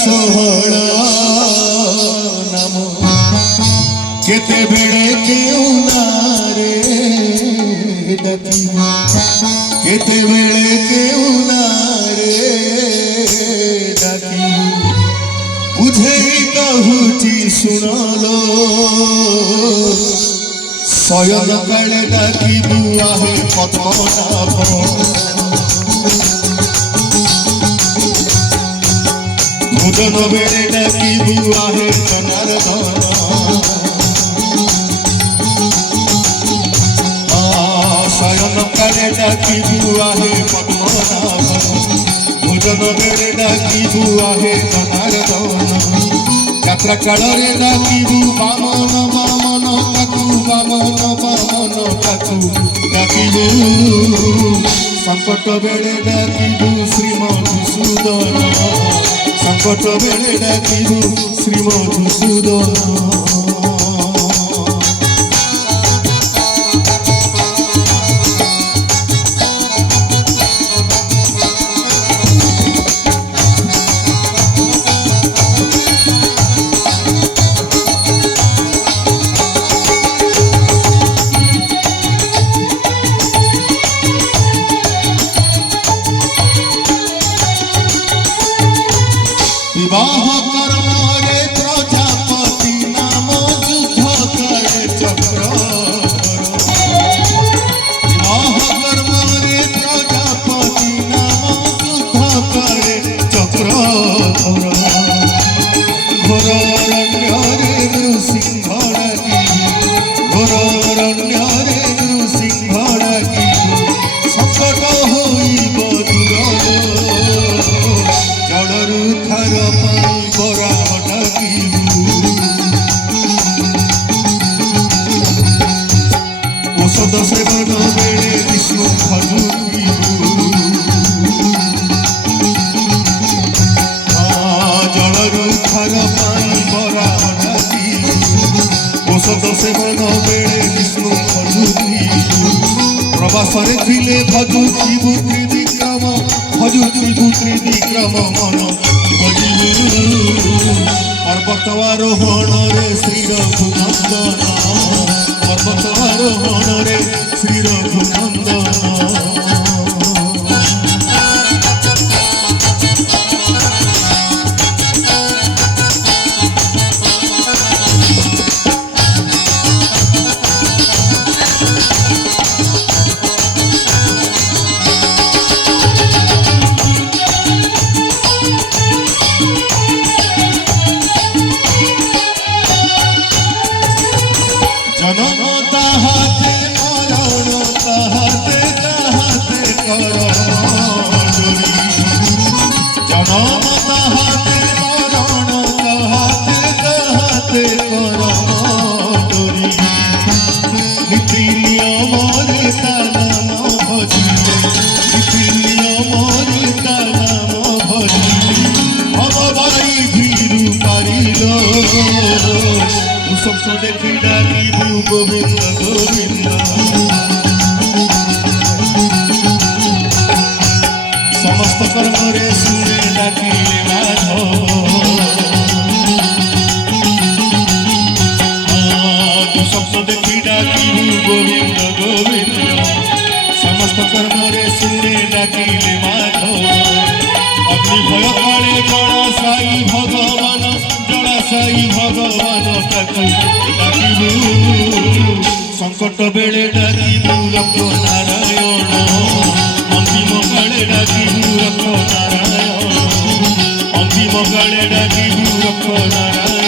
ষোহଳ নাম কেତେବେଳେ କେଉଁ ନାଁରେ ଡାକିବ କେତେବେଳେ କେଉଁ ନାଁରେ ଡାକିବ ବୁଝେଇ କହୁଛି ଶୁଣଲୋ ଶୟନ କାଳେ ଡାକିବୁ ଆହେ ପଦ୍ମନାଭ ভোজন বেড়ে ডাকিবু আহে জনার্দন শয়ন কালে ডাকিবু আহে পদ্মনাভ ভোজন বেড়ে ডাকিবু আহে জনার্দন যাত্রা কাଳରେ ডাকিবু বামন বামন কাকু বামন বামন কাকু ডাকিবু সংকট বেড়ে ডাকিবু শ্রীমধুসূদন সংকট বেড়ে ডাকিবু শ্রীমধুসূদন বিবাহ কর্মরে প্রজাপতি নাম যুদ্ধ করে চক্র বিবাহ কর্মরে প্রজাপতি নাম যুদ্ধ করে চক্র ঘোর অরণ্যরে নৃসিংহ ডাকি ঘোর অরণ্যরে নৃসিংহ ডাকি সংকট হইব দূর জড়রু থার পাই বরাহ ডাকিবু ঔষধ সেবন বেড়ে বিষ্ণু ভজুকিবু জড়রু থার পাই বরাহ ডাকিবু ঔষধ সেবন বেড়ে বিষ্ণু ভজুকিবু প্রবাসরে ଥିଲେ ভজুকিবু ত্রিবিক্রম ভজুকিবু ত্রিবিক্রম মন পর্বত আরোহণরে শ্রী রঘুনন্দন পর্বত আরোহণরে শ্রী রঘুনন্দন জনম তাহাতে মরণ তাহাতে তাহাতে করণী জনম তাহাতে মরণ তাহাতে তাহাতে করণী নীতি নিয়মরে তা নাম ভজিলে নীতি নিয়মরে তা নাম ভজিলে ভববাই ভীরু পারিল সব দেখি ডাকিবু গোবিন্দ গোবিন্দ সমস্ত কর্মরে শুনে ডাকিলে মাধব সব দেখি ডাকিবু গোবিন্দ গোবিন্দ সমস্ত কর্মরে শুনে ডাকিলে মাধব অগ্নি ভয় কালে জড়াশায়ী ভগবান জড়াশায়ী ভগবান তাকে ডাকিবু সংকট বেড়ে ডাকিবু লক্ষ্য নারায়ণ অন্তিম কালে ডাকিবু লক্ষ্য নারায়ণ অন্তিম কালে ডাকিবু লক্ষ্য নারায়ণ